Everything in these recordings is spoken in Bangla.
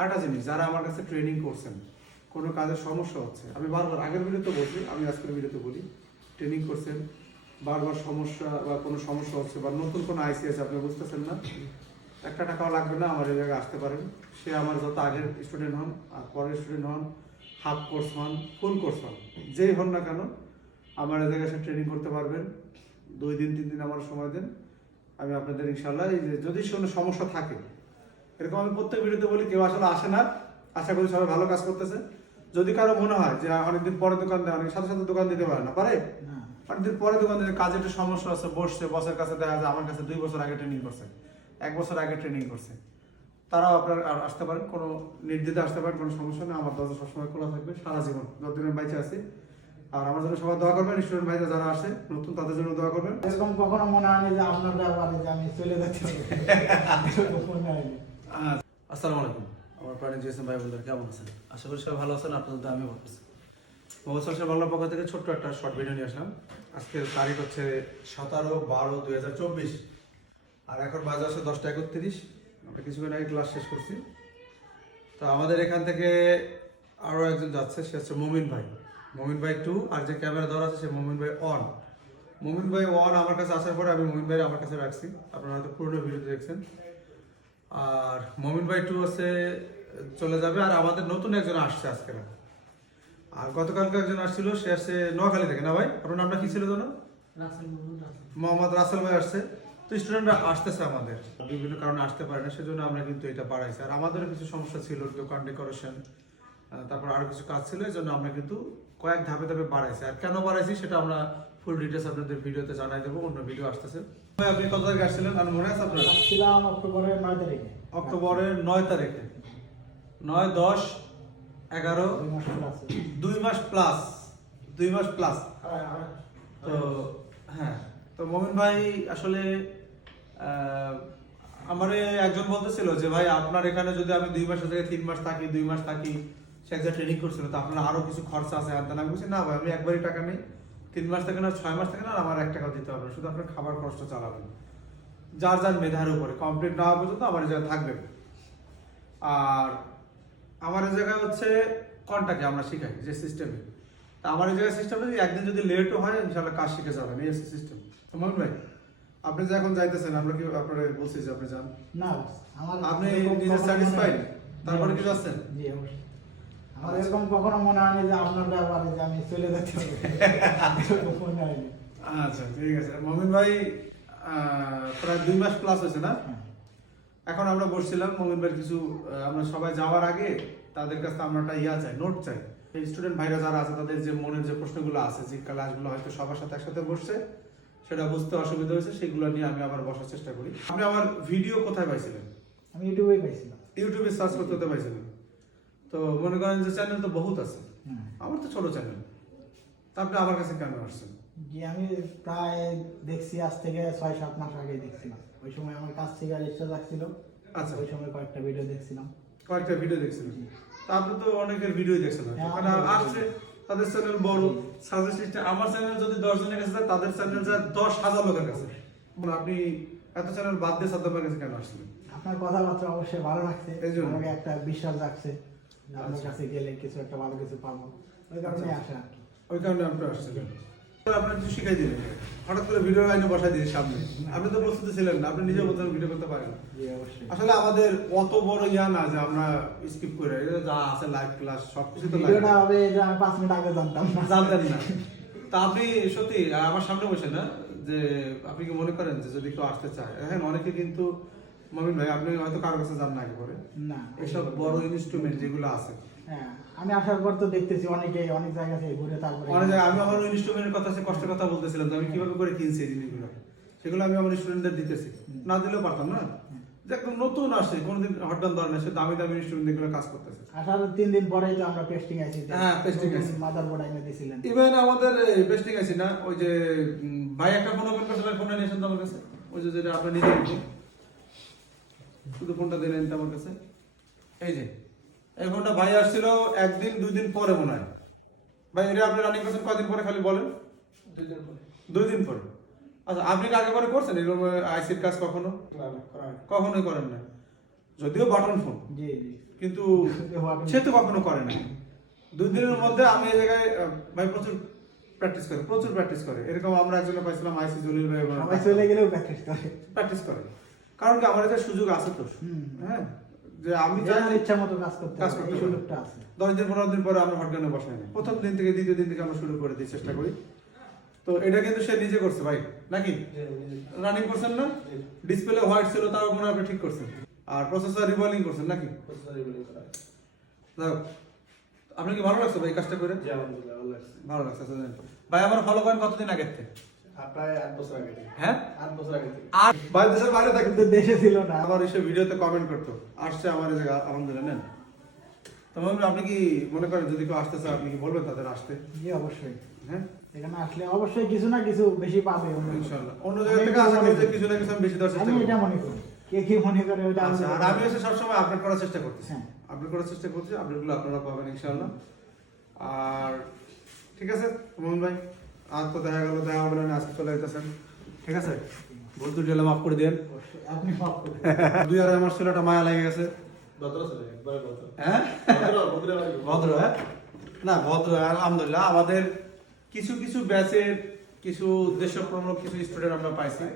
আরেকটা জিনিস, যারা আমার কাছে ট্রেনিং করছেন, কোনো কাজের সমস্যা হচ্ছে, আমি বারবার আগের ভিডিওতে বলছি, আমি আজকের ভিডিওতে বলি, ট্রেনিং করছেন, বারবার সমস্যা বা কোনো সমস্যা হচ্ছে বা নতুন কোনো আইসি আছে আপনি বুঝতেছেন না, একটা টাকাও লাগবে না, আমার এই জায়গায় আসতে পারেন। সে আমার যত আগের স্টুডেন্ট হন আর পরের স্টুডেন্ট হন, হাফ কোর্স হন, ফুল কোর্স হন, যেই হন না কেন, আমার এই জায়গায় এসে ট্রেনিং করতে পারবেন। 2 দিন 3 দিন আমার সময় দেন, আমি আপনাদের ইনশাল্লাহ এই যে যদি কোনো সমস্যা থাকে, এরকম আমি প্রত্যেক ভিডিওতে বলি, কেউ আসলে আসে না, আশা করি সবাই ভালো কাজ করতেছে। যদি কারো মনে হয় যে অনেকদিন পরে দোকান দেয়, অনেক সাথে সাথে দোকান দিতে পারে না, পারে অনেকদিন পরে দোকান দিতে, কাজে একটা সমস্যা আছে, বসছে বসের কাছে, দেখা যায় আমার কাছে 2 বছর আগে ট্রেনিং করছে, 1 বছর আগে ট্রেনিং করছে, তারাও আপনার আসতে পারেন, কোনো নির্দ্বিধা আসতে পারেন, কোনো সমস্যা নেই। আমার দরজা সবসময় খোলা থাকবে সারা জীবন, যতদিন বাইচে আছি। আর আমার জন্য সবাই দোয়া করবেন, স্টুডেন্ট ভাইরা যারা আসে নতুন, তাদের জন্য দোয়া করবেন। এরকম কখনো মনে হয়নি যে আপনার ব্যাপারে যে আমি চলে যাচ্ছি, মনে হয়নি। আসসালামু আলাইকুম আমার প্রাণী জিএসএম ভাই বোনদের, কেমন আছেন? আশা করি সবাই ভালো আছেন, আপনাদের আমি ভালো আছি। মোহাম্মদ সরকার বাংলার পক্ষ থেকে ছোট্ট একটা শর্ট ভিডিও নিয়ে আসলাম। আজকের তারিখ হচ্ছে 17/12/2024, আর এখন বাজে আছে 10:31। আমরা কিছুক্ষণ আগে ক্লাস শেষ করছি। তো আমাদের এখান থেকে আরও একজন যাচ্ছে, সে হচ্ছে মমিন ভাই। মমিন ভাই 2, আর যে ক্যামেরা ধরা আছে সে মমিন ভাই 1। মমিন ভাই 1 আমার কাছে আসার পরে আমি মমিন ভাই আমার কাছে রাখছি, আপনারা হয়তো পুরনো ভিডিওতে দেখছেন। আর মমিন ভাই 2 হচ্ছে চলে যাবে, আর আমাদের নতুন একজন আসছে আজকে। আর গতকালকে একজন আসছিল, সে আসছে নোয়াখালী থেকে। না ভাই, আপনার নামটা কি ছিল জানো? মোহাম্মদ রাসেল ভাই আসছে। তো স্টুডেন্টরা আসতেছে, আমাদের বিভিন্ন কারণে আসতে পারে না, সেজন্য আমরা কিন্তু এটা বাড়াইছি। আর আমাদেরও কিছু সমস্যা ছিল, দোকান ডেকোরেশন, তারপর আরো কিছু কাজ ছিল, এই জন্য আমরা কিন্তু কয়েক ধাপে ধাপে বাড়াইছি। আর কেন বাড়াইছি সেটা আমরা ফুল ডিটেলস আপনাদের ভিডিওতে জানাই দেবো, অন্য ভিডিও আসতেছে। ভাই আপনি কত তারিখে আসছিলেন, আর মনে আছে আপনার? ছিলাম অক্টোবরের 9 তারিখে। অক্টোবরের 9 তারিখে, 9, 10, 11, 2 মাস প্লাস। তো হ্যাঁ, তো মমিন ভাই আসলে আমারে একজন বলতেছিল যে ভাই আপনার এখানে যদি আমি 2 মাসের জায়গায় 3 মাস থাকি, 2 মাস থাকি, সে একজন ট্রেনিং করছিল, তো আপনার আরো কিছু খরচা আছে। আর আমি বলছি না ভাই, আমি একবারই টাকা নেই, 3 মাস থেকে না 6 মাস থেকে না, আমার 1 টাকা দিতে হবে না, শুধু আপনার খাবার খরচটা চালাবেন, যার যার মেধার উপরে, কমপ্লিট না হওয়া পর্যন্ত আমার এই জায়গায় থাকবেন। আর আমার এই জায়গায় হচ্ছে কন্টাক্টে আমরা শিখাই যে সিস্টেমে, তা আমার এই জায়গায় সিস্টেম যদি একদিন যদি লেটও হয়, ইনশাআল্লাহ কাজ শিখে যাবেন, এই হচ্ছে সিস্টেম। তো মমিন ভাই আপনি যে এখন যাইতেছেন, আমরা কি আপনারা বলছি যে আপনি যান? না, আমার আপনি নিজে স্যাটিসফাইড, তারপরে কি যাচ্ছেন? জি অবশ্যই। আমার এরকম কখনো মনে হয়নি যে আপনার ব্যাপারে যে আমি চলে যাচ্ছি, মনে হয়নি। আচ্ছা ঠিক আছে। মমিন ভাই প্রায় 2 মাস প্লাস হয়েছে না? এখন আমরা বসছিলাম, মমিন ভাই কিছু আমরা সবাই যাওয়ার আগে তাদের কাছে আমরা একটা চাই, নোট চাই। স্টুডেন্ট ভাইরা যারা আছে তাদের যে মনের যে প্রশ্নগুলো আছে, যে ক্লাসগুলো হয়তো সবার সাথে একসাথে বসছে, সেটা বুঝতে অসুবিধা হয়েছে, সেগুলো নিয়ে আমি আবার বসার চেষ্টা করি। আপনি আমার ভিডিও কোথায় পাইছিলেন? আমি ইউটিউবে পাইছিলাম। ইউটিউবে সার্চ করতে পাইছিলেন। তো মনে করেন যে চ্যানেল তো বহুত আছে, আমার তো ছোট চ্যানেল, তা আপনি আমার কাছে কেন আসছেন? জি আমি প্রায় দেখছি, আজ থেকে 6-7 মাস আগে দেখছিলাম। ওই সময় আমার কাছ থেকে রেজিস্টার লাগছিল। আচ্ছা, ওই সময় কয়েকটা ভিডিও দেখছিলাম। কয়েকটা ভিডিও দেখছিলেন, তা আপনি তো অনেকের ভিডিও দেখছেন, কারণ আসছে তাদের চ্যানেল বড়, সাজেস্ট। আমার চ্যানেল যদি 10 জনের কাছে যায়, তাদের চ্যানেল যায় 10,000 লোকের কাছে। আপনি এত চ্যানেল বাদ দিয়ে সাদ্দামের কাছে কেন আসছিলেন? আপনার কথাবার্তা অবশ্যই ভালো লাগছে, এই জন্য আমাকে একটা বিশ্বাস রাখছে আপনার কাছে গেলে কিছু একটা ভালো কিছু পাবো, ওই কারণে আসা আর কি। ওই কারণে আপনি আসছিলেন। আপনার কিছু শিখাই দিলেন, হঠাৎ করে ভিডিও লাইনে বসাই দিয়ে সামনে, আপনি তো প্রস্তুত ছিলেন না, আপনি নিজে বলতে ভিডিও করতে পারেন। জি অবশ্যই। আসলে আমাদের অত বড় না যে আমরা স্কিপ করে, যা আছে লাইভ ক্লাস সবকিছু তো ভিডিওটা হবে যে আমি 5 মিনিট আগে জানতাম না, জানতেন না। তা আপনি সত্যি আমার সামনে বসে না, যে আপনি কি মনে করেন যে যদি কেউ আসতে চায়, হ্যাঁ অনেকে কিন্তু, মমিন ভাই আপনি হয়তো কারো কাছে যান না, করে না এসব বড় ইনস্ট্রুমেন্ট যেগুলো আছে, হ্যাঁ আমি আসার পর তো দেখতেছি অনেকে অনেক জায়গা থেকে ঘুরে, তারপরে অনেক জায়গায় আমি আমার ইনস্ট্রুমেন্টের কথা কষ্টের কথা বলতেছিলাম, যে আমি কিভাবে করে কিনছি এই জিনিসগুলো, সেগুলো আমি আমার স্টুডেন্টদের দিতেছি, না দিলেও পারতাম না, যে একদম নতুন আসে, কোনোদিন হঠাৎ ধরে না, সে দামি দামি ইনস্ট্রুমেন্ট এগুলো কাজ করতেছে। আসার 3 দিন পরেই তো আমরা টেস্টিং আইছি। হ্যাঁ টেস্টিং আইছি, মাদারবোর্ড আইনে দিছিলেন। ইভেন আমাদের টেস্টিং আইছি না, ওই যে ভাই একটা ফোন ওপেন করতে, ফোনটা নিয়ে আসেন আমার কাছে, ওই যে যেটা আপনার নিজে শুধু ফোনটা দিলেন আমার কাছে, এই যে এই ফোনটা ভাই আসছিল 1 দিন 2 দিন পরে মনে হয়। ভাই এটা আপনি রানিং করছেন কয়দিন পরে, খালি বলেন? 2 দিন পরে। আচ্ছা আপনি কি আগে পরে করছেন এরকম আইসির কাজ? কখনোই করেন না। যদিও বাটন ফোন, জি জি কিন্তু সে তো কখনো করে না। 2 দিনের মধ্যে আমি এই জায়গায় ভাই প্রচুর প্র্যাকটিস করে। এরকম আমরা একজনে পাইছিলাম আইসি জলিল ভাই, সবাই চলে গেলেও প্র্যাকটিস করে। কারণ কি আমার এটা সুযোগ আছে তো, হ্যাঁ, যে আমি যার ইচ্ছা মতো কাজ করতে করতে এই সুযোগটা আছে। 10 দিন 15 দিন পরে আমরা হটগানে বসাই না, প্রথম দিন থেকে দ্বিতীয় দিন থেকে আমরা শুরু করে দিই, চেষ্টা করি। তো এটা কিন্তু সে নিজে করছে ভাই, নাকি রানিং করছেন না? ডিসপ্লে হোয়াইট ছিল, তাও মনে হয় আপনি ঠিক করছেন। আর প্রসেসর রিভলিং করছেন নাকি? যাক, আপনার কি ভালো লাগছে ভাই কাজটা করে? ভালো লাগছে। আচ্ছা জানেন ভাই, আমার ফলো করেন কতদিন আগে থেকে? প্রায় 8 বছর আগে থেকে। হ্যাঁ, 8 বছর আগে থেকে। আর ভাই দেশের বাইরে থাকে, কিন্তু দেশে ছিল না। আমার এসে ভিডিওতে কমেন্ট করতো, আসছে আমার এই জায়গা, আলহামদুলিল্লাহ নেন। তো আপনি কি মনে করেন যদি কেউ আসতে চায় আপনি কি বলবেন তাদের আসতে? জি অবশ্যই, হ্যাঁ এখানে আসলে অবশ্যই কিছু না কিছু বেশি পাবে ইনশাআল্লাহ। অন্য জায়গা থেকে আশা করি যে কিছু না কিছু আমি বেশি দেওয়ার চেষ্টা আমি করব। এটা মনে করি, কে কি মনে করে ওটা আচ্ছা, আর আমি এসে সবসময় আপডেট করার চেষ্টা করতেছি। হ্যাঁ। আপডেটগুলো আপনারা পাবেন ইনশাআল্লাহ। আর ঠিক আছে মোহন ভাই, আজ তো দেখা গেল, দেখা হবে না, আজকে চলে যেতেছেন, ঠিক আছে? ভুল ত্রুটি হলে মাফ করে দেন। অবশ্যই, আপনি মাফ করবেন। 2 মাস ছেলেটা মায়া লেগে গেছে। ভদ্র ছেলে, একবারে ভদ্র। হ্যাঁ ভদ্র বাড়ি। ভদ্র, হ্যাঁ না ভদ্র, আলহামদুলিল্লাহ। আমাদের কিছু কিছু ব্যাচের কিছু উদ্দেশ্যপ্রমূলক কিছু স্টুডেন্ট আমরা পাইছি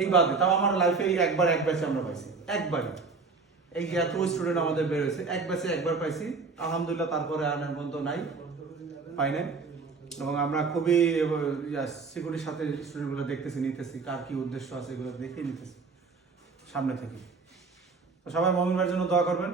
এই বাদে, তাও আমার লাইফে একবার এক ব্যাচে আমরা পাইছি, একবারই। এই যে এত স্টুডেন্ট আমাদের বের হয়েছে, এক ব্যাচে একবার পাইছি আলহামদুলিল্লাহ। তারপরে আর পর্যন্ত নাই, পাই নাই। এবং আমরা খুবই সিকিউরিটির সাথে স্টুডেন্টগুলো দেখতেছি, নিতেছি, কার কি উদ্দেশ্য আছে এগুলো দেখে নিতেছি সামনে থেকে। তো সবাই মমিন ভাইয়ের জন্য দোয়া করবেন।